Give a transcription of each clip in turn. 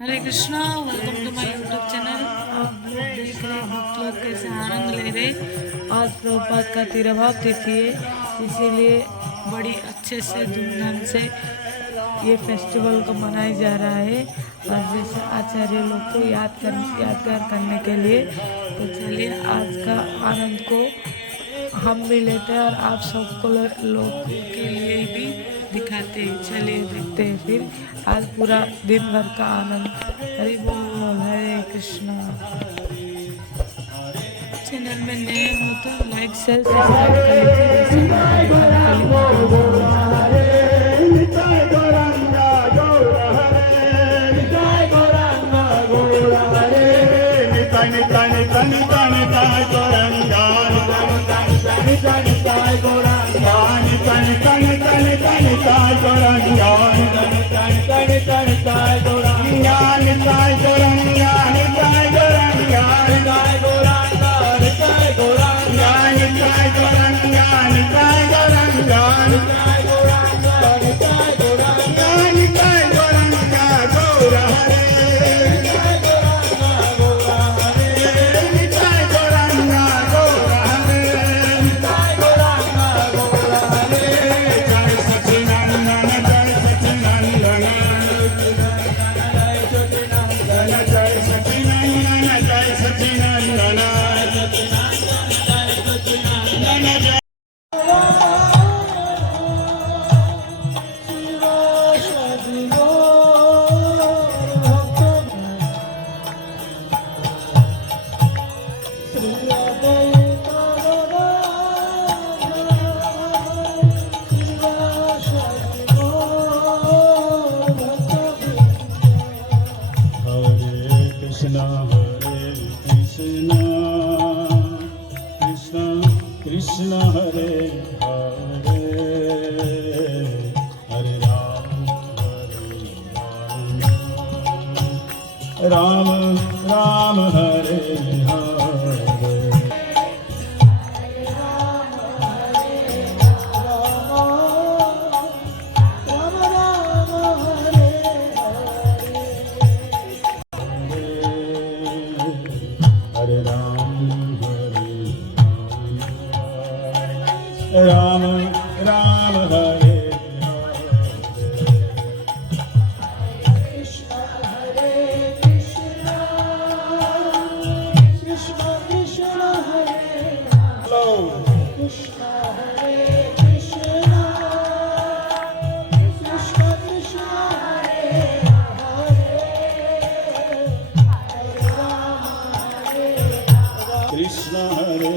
Hare Krishna, welcome to my YouTube channel. आप लोग देख रहे हैं भक्त लोग कैसे आनंद ले रहे। आज प्रभुपाद का तिरुभाव तिथि है, इसीलिए बड़ी अच्छे से धूमधाम से ये फेस्टिवल को मनाया जा रहा है। आज जैसे आचार्य लोग को यादगार करने के लिए, तो चलिए आज का आनंद को हम भी लेते हैं और आप सबको लोग के लिए भी दिखाते हैं। चलिए देखते हैं फिर आज पूरा दिन भर का आनंद। हरि बोल, हरे कृष्णा। चैनल में नए हो तो like share subscribe Krishna Hare Hare Hare Ram Ram Hare Hare. Ram Ram हरे कृष्ण हरे कृष्ण कृष्ण कृष्ण हरे कृष्ण हरे कृष्ण कृष्ण कृष्ण हरे हरे राम हरे कृष्ण हरे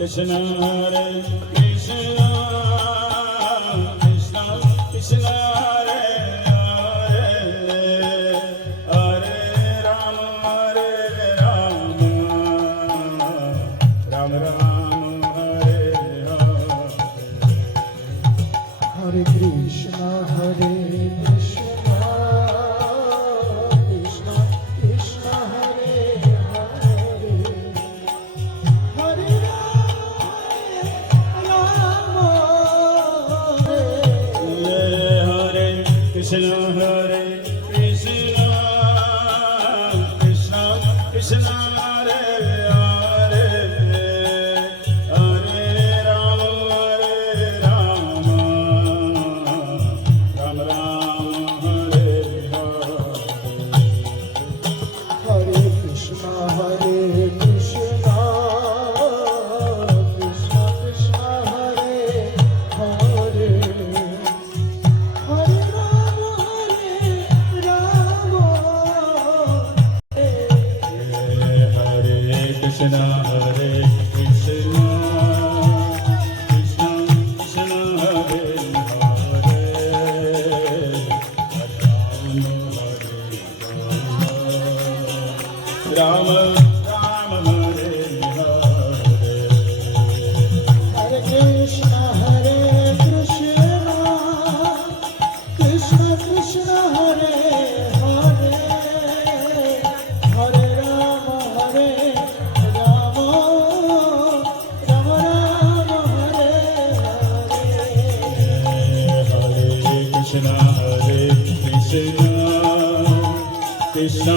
Krishna Hare Krishna Krishna Krishna Hare Hare Hare Rama Hare Rama Rama Rama Hare Hare Hare Krishna, Hare Krishna, Krishna Krishna, Hare Hare, Hare Rama, Hare Krishna Hare Krishna Krishna Krishna Hare Hare Hare Rama Rama Rama Hare Hare Hare Krishna, Hare Krishna, Krishna Krishna, Hare Hare, Hare Rama, Hare Krishna Hare Krishna Krishna Krishna Hare Hare Rama Rama Hare Hare Hare Krishna, Hare Krishna, Krishna Krishna, Hare Hare, Hare Rama, Rama Rama, Hare Hare. Hare Krishna Hare Krishna Krishna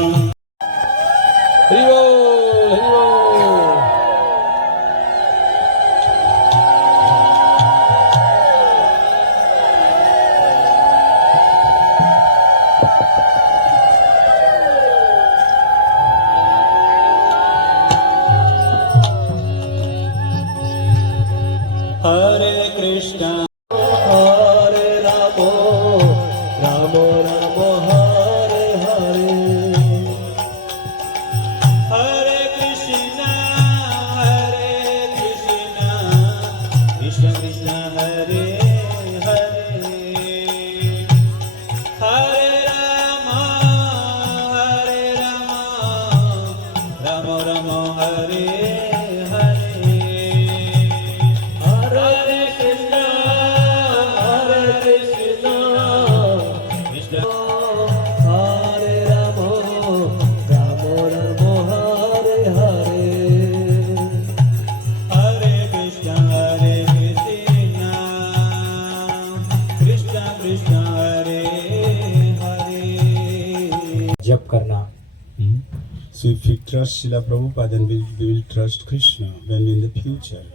Hare Krishna Hare Ramo, Ramo Ramo, Hare Hare. Hare Krishna Krishna Krishna Hare Hare Hare Rama Rama Rama Hare Hare Hare Krishna Krishna Hare Ramo, Ramo Ramo, Hare Hare. Hare Krishna Krishna Krishna Hare Hare जप करना। So if we trust Srila Prabhupada, then we will trust Krishna when in the future.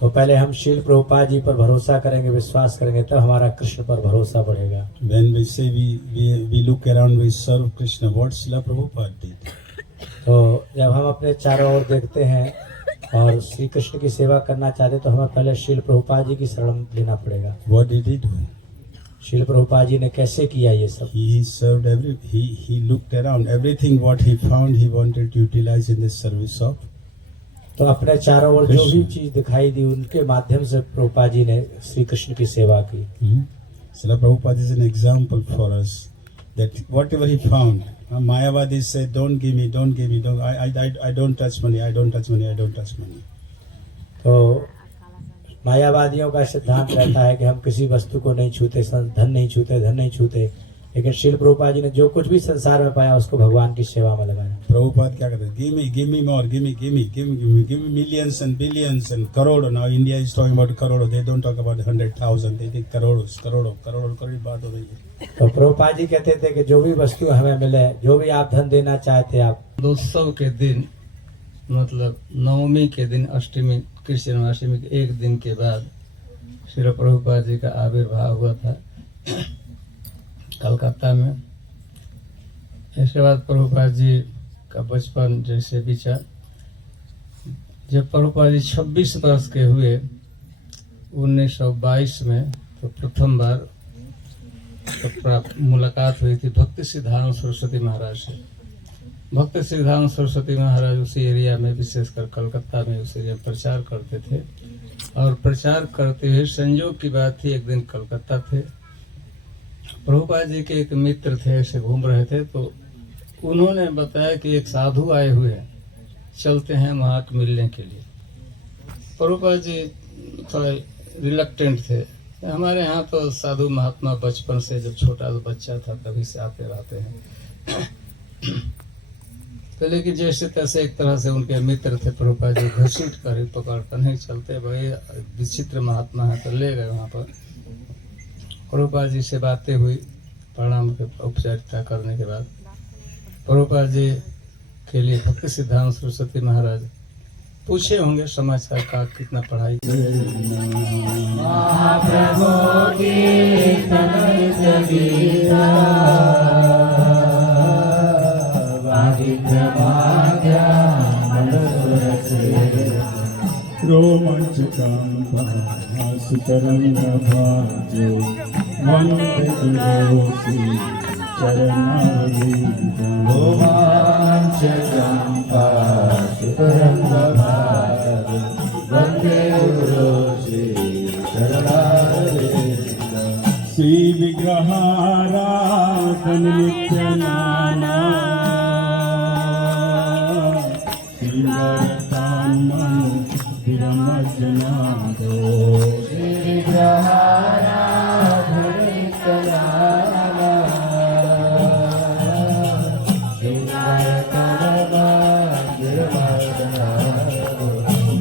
तो पहले हम शील प्रभुपाद जी पर भरोसा करेंगे, विश्वास करेंगे, तब हमारा कृष्ण पर भरोसा बढ़ेगा। When we say we look around, we serve Krishna, what Srila Prabhupada did. तो जब हम अपने चारों ओर देखते हैं और श्री कृष्ण की सेवा करना चाहते हैं, तो हमें पहले शील प्रभुपाद जी की शरण लेना पड़ेगा। What did he do? शील प्रभुपाद जी ने कैसे किया ये सब? He served he looked around, everything what he found he wanted to utilize in the service of. तो अपने चारों ओर जो भी चीज दिखाई दी, उनके माध्यम से प्रभुपाद जी ने श्री कृष्ण की सेवा की। Srila Prabhupada is an example for us that whatever he found, Mayavadi said, don't give me, I don't touch money, I don't touch money. तो मायावादियों का सिद्धांत रहता है कि हम किसी वस्तु को नहीं छूते, धन नहीं छूते, लेकिन श्रील प्रभुपाद जी ने जो कुछ भी संसार में पाया उसको भगवान की सेवा में लगाया। प्रभुपाद क्या कहते हैं? give me more, give me millions and billions and crore. Now India is talking about crore, they don't talk about 100,000, they think crores की बात हो रही है। तो प्रभुपाद जी कहते थे कि जो भी वस्तु हमें मिले, जो भी आप धन देना चाहते आप। उत्सव के दिन, मतलब नवमी के दिन, अष्टमी कृष्ण जन्माष्टमी के एक दिन के बाद श्री प्रभुपाद जी का आविर्भाव हुआ था कलकत्ता में। इसके बाद प्रभुपाद जी का बचपन जैसे बीता, जब प्रभुपाद जी 26 वर्ष के हुए 1922 में, तो प्रथम बार तो मुलाकात हुई थी भक्ति सिद्धांत सरस्वती महाराज से। भक्त सिद्धांत सरस्वती महाराज उसी एरिया में, विशेषकर कलकत्ता में उस एरिया में प्रचार करते थे। और प्रचार करते हुए संयोग की बात थी, एक दिन कलकत्ता थे, प्रभुपाद जी के एक मित्र थे, ऐसे घूम रहे थे, तो उन्होंने बताया कि एक साधु आए हुए हैं, चलते हैं वहाँ मिलने के लिए। प्रभुपाद जी थोड़े रिलक्टेंट थे। हमारे यहाँ तो साधु महात्मा बचपन से, जब छोटा बच्चा था तभी से आते रहते हैं। तो लेकिन जैसे तैसे एक तरह से उनके मित्र थे, प्रभुपाद जी घसीट कर पकड़ कर नहीं चलते, भाई विचित्र महात्मा है, तो ले गए वहाँ पर। प्रभुपाद जी से बातें हुई, प्रणाम के औपचारिकता करने के बाद प्रभुपाद जी के लिए भक्त सिद्धांत सरस्वती महाराज पूछे होंगे समाचार का, कितना पढ़ाई। रोमांचकांभासुतरंगभाजो वंदे गुरोसी चरणारविंदं। रोमांचकांभासुतरंगभाजो वंदे गुरोसी चरणारविंदं। श्री विग्रहाराधन नित्य नाना विरमजनादो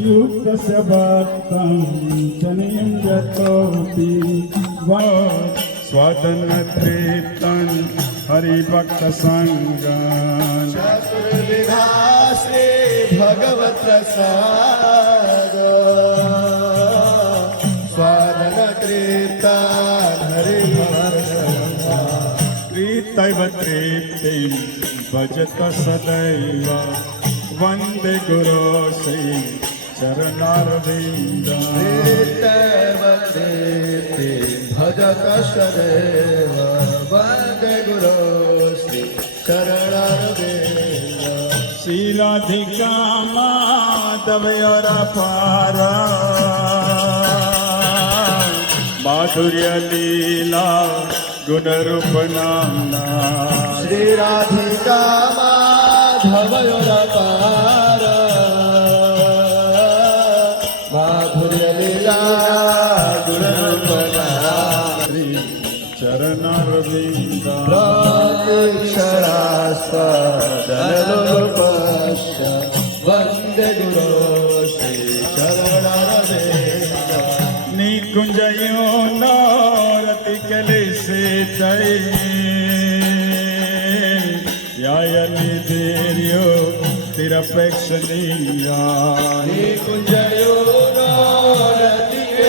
युक्तस्य भक्तं तनिं यतोऽपि स्वतन्त्रं हरिभक्तसङ्गं। चतुर्विधास्ते भगवत प्रसाद स्वादन कृतान हरि प्रीतैव प्रीतिं भजत सदैव वन्दे गुरो श्री चरणारविन्दं। भजत सदैव वन्दे गुरो श्री चरणारविन्दं। शीलाधिका माधवयोरपार माधुर्य लीला गुणरूप नाम्ना। श्री राधिका माधवयोरपार माधुर्य लीला गुणरूप नाम्ना। चरणारविन्दं प्रतीक्षरास्पदलोपश्च वन्दे गुरो श्री चरणारविन्दं। निकुञ्जयो नोरति कलिसितै यायनिधिर्यो तिरपेक्षणीया।